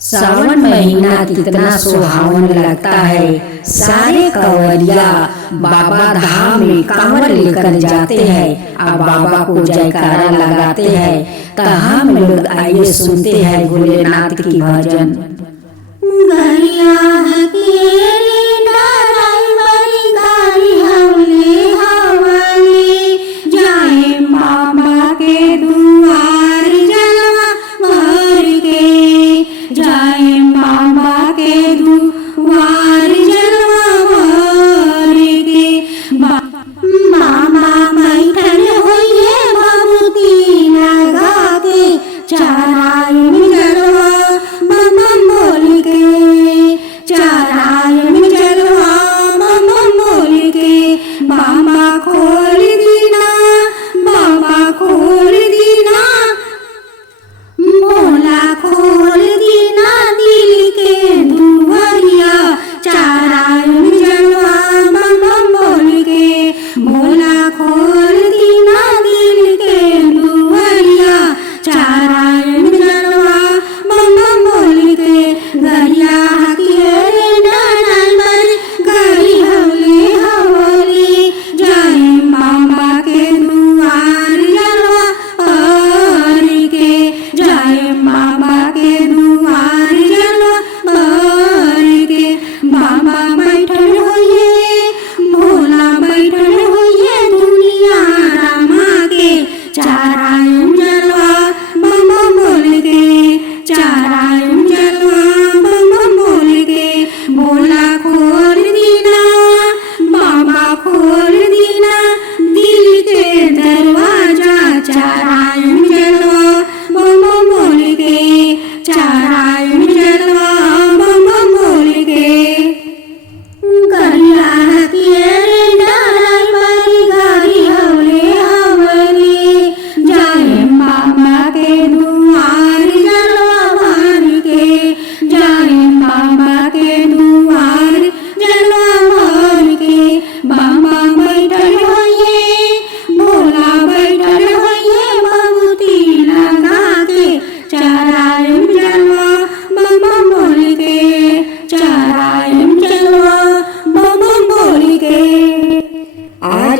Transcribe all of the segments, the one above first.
सावन महीना कितना सुहावन लगता है। सारे कंवरिया बाबा धाम में कांवर लेकर जाते हैं और बाबा को जयकारा लगाते हैं। तो हम लोग आइए सुनते हैं भोलेनाथ की भजन।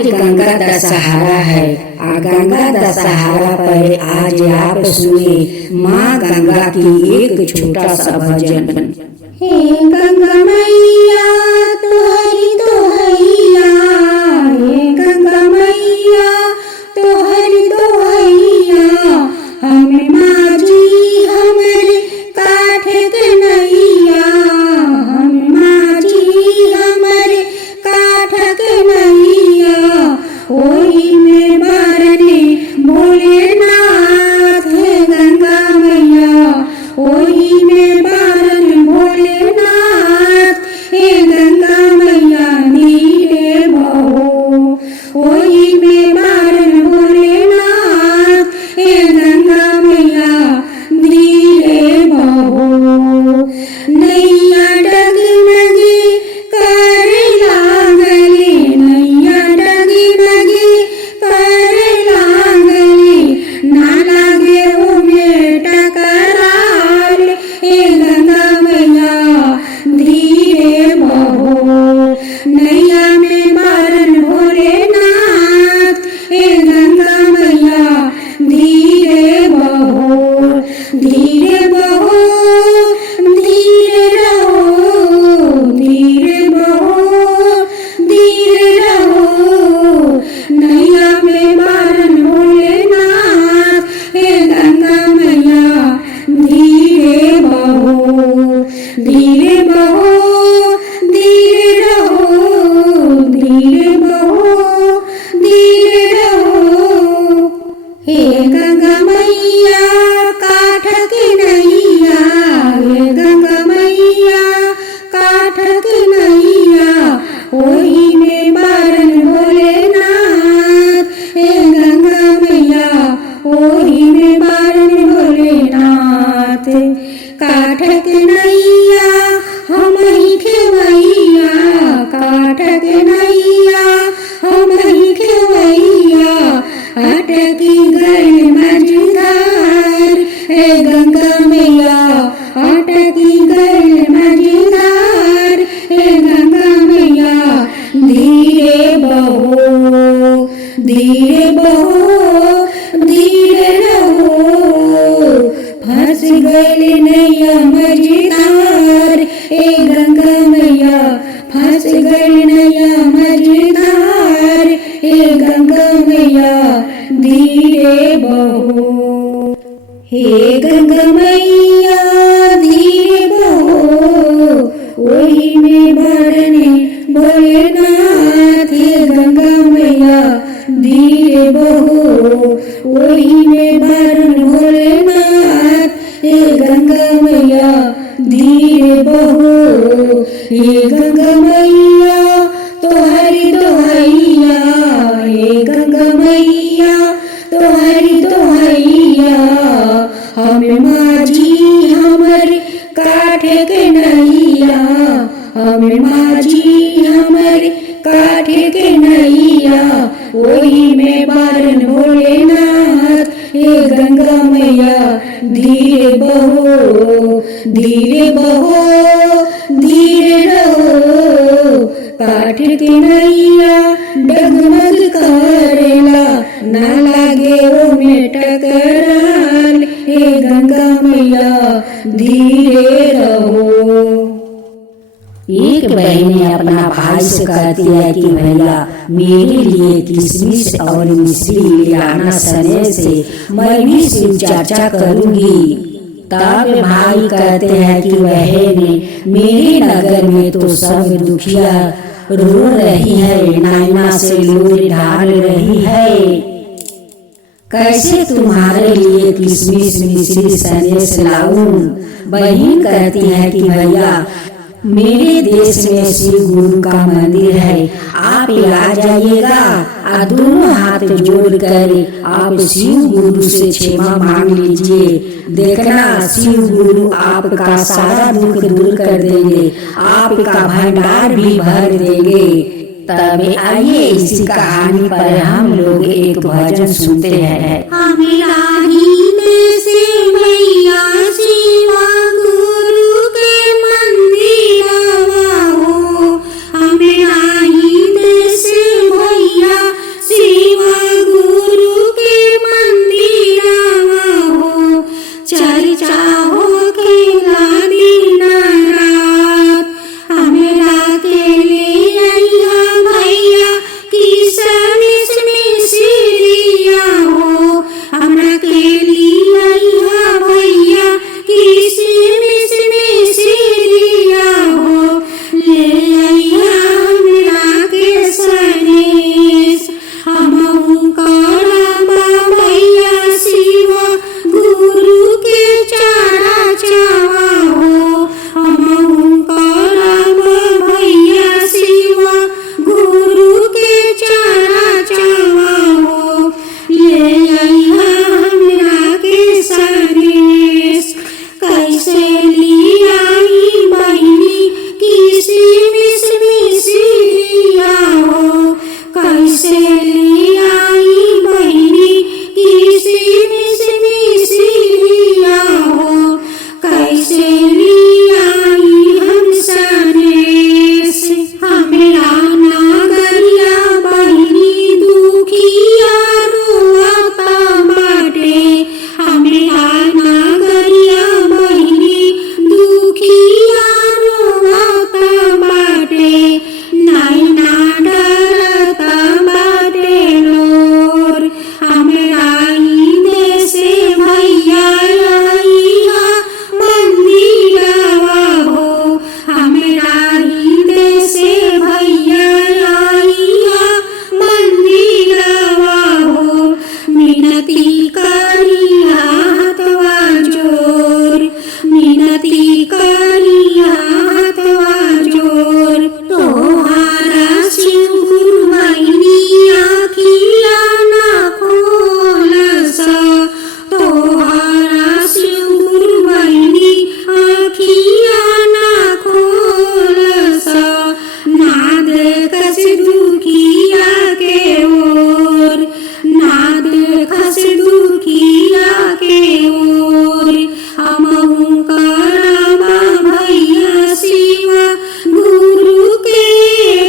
गंगा दशहरा है। गंगा दशहरा पर आज आप सुने माँ गंगा की एक छोटा सा भजन। हे गंगा मैया तोहरी दोहैया, हे गंगा मैया तोहरी दोहैया, हमें माझी हमरे काठ के नैया, हमें माझी हमरे काठ के नैया, ओही में बरने भोलेनाथ हे गंगा मैया, ओही में बरने भोलेनाथ हे गंगा मैया। धीरे बहो धीरे रहो, फंस गए नैया मझधार, ए गंगा मैया फंस गए नैया मझधार, ए गंगा मैया धीरे बहो। हे गंगा मैया धीरे बहो, वही में भरने भोलेनाथ, हे गंगा मैया धीरे बहो, वही में भरन भोलेनाथ, हे गंगा मैया धीरे बहो। हे गंगा मैया तोहरी दोहैया, हे गंगा मैया तोहरी दोहैया, हमें माझी हमर काठे के नैया, हमें माझी हमर काठे के नैया, वही में बारन भोलेनाथ, हे गंगा मैया धीरे बहो धीरे बहो धीरे रहो, काठ के नैया डगमग करेला, ना लागे ओ में टकराल, हे गंगा मैया धीरे रहो। एक बहन अपना भाई से कहती है कि भैया मेरे लिए किशमिश और मिश्री ले आना, सने से मैं भी शिव चर्चा करूंगी। तब भाई कहते हैं कि बहन मेरे नगर में तो सब दुखिया रो रही है, नैना से लोरी ढाल रही है, कैसे तुम्हारे लिए किशमिश मिश्री सने से लाऊं। बहन कहती है कि भैया मेरे देश में शिव गुरु का मंदिर है, आप आ जाइएगा, दोनों हाथ जोड़कर आप शिव गुरु से क्षमा मांग लीजिए, देखना शिव गुरु आपका सारा दुख दूर कर देंगे, आपका भंडार भी भर देंगे। तब आइए इसी कहानी पर हम लोग एक भजन सुनते हैं।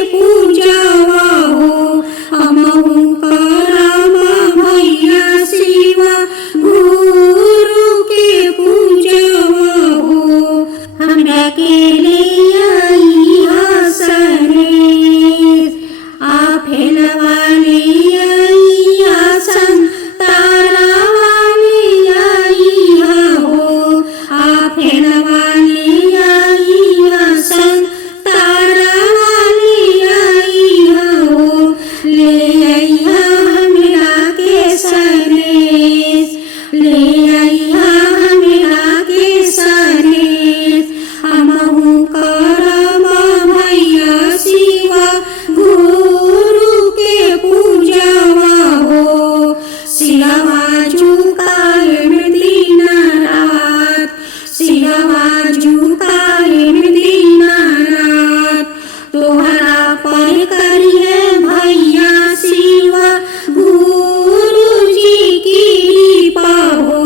पूजावा हो, हम सिरवा झुकाए में दीनानाथ, सिरवा झुकाए में दीनानाथ। तोहरा पर करिए भैया शिव गुरु जी की कृपा हो,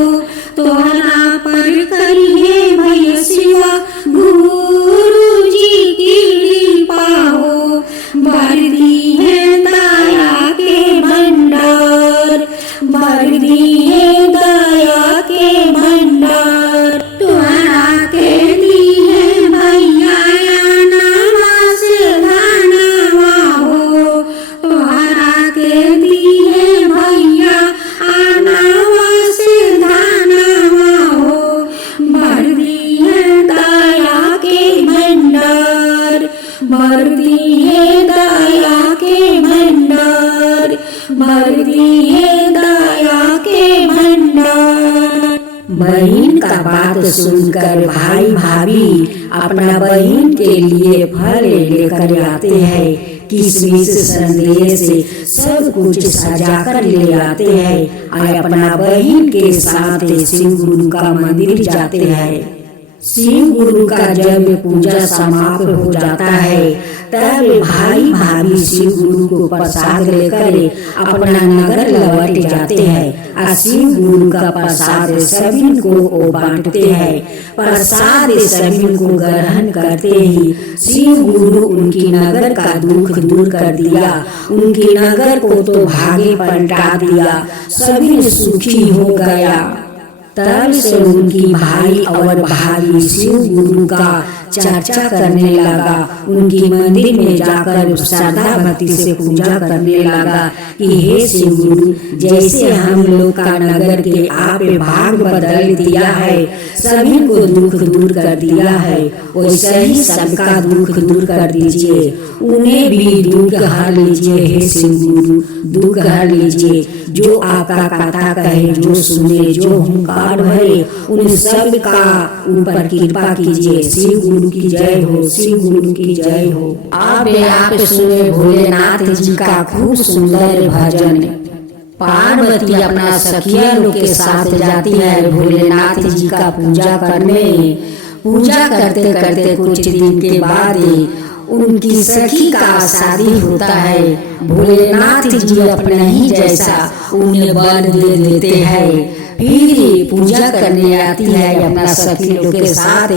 तोहरा पर करिए भैया शिव गुरु जी की कृपा हो। भर दिए दया के भंडार, भर दिए दया के भंडार। तोहरा के दिए भैया नामा से धनवा हो, तोहरा के दिए भैया नामा से धनवा हो। भर दिए दया के भंडार, भर दिए दया के भंडार, भर दिए दया के भंडार। बहन का बात सुनकर भाई भाभी अपना बहन के लिए फल लेकर आते हैं। किशमिश संदेश से सब कुछ सजा कर ले आते हैं और अपना बहन के साथ शिव गुरु का मंदिर जाते हैं। शिव गुरु का जब पूजा समाप्त हो जाता है तब भाई भाभी शिव गुरु को प्रसाद लेकर अपना नगर लौट जाते हैं और शिव गुरु का प्रसाद सभी को बांटते हैं। प्रसाद सभी को ग्रहण करते ही शिव गुरु उनकी नगर का दुख दूर कर दिया, उनकी नगर को तो भागे पलटा दिया, सभी सुखी हो गया। तब से उनकी भाई और भाभी शिव गुरु का चर्चा करने लगा, उनकी मंदिर में जाकर श्रद्धा भक्ति से पूजा करने लगा कि हे शिव गुरु, जैसे हम लोग का नगर के आप भाग बदल दिया है, सभी को दुख दूर कर दिया है, वैसे ही सबका दुख दूर कर दीजिए, उन्हें भी दुख हर लीजिए। हे शिव गुरु, दुख हर लीजिए। जो आपका कथा कहे, जो सुने, जो हुंकार भरे, उन सब का ऊपर कृपा कीजिए। शिव गुरु की जय हो, शिव गुरु की जय हो। अब आप सुने भोलेनाथ जी का खूब सुंदर भजन। पार्वती अपना सखिया लोग के साथ जाती है भोलेनाथ जी का पूजा करने। पूजा करते करते कुछ दिन के बाद उनकी सखी का शादी होता है। भोलेनाथ जी अपने ही जैसा उन्हें वर दे देते हैं। फिर पूजा करने आती है अपना सखी लोग के साथ।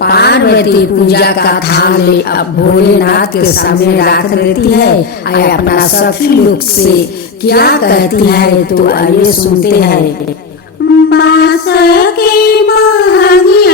पार्वती पूजा का थाल अब भोलेनाथ के सामने रख देती है और अपना सखी लोग से क्या कहती है तो आइए सुनते हैं। बांस के महंगी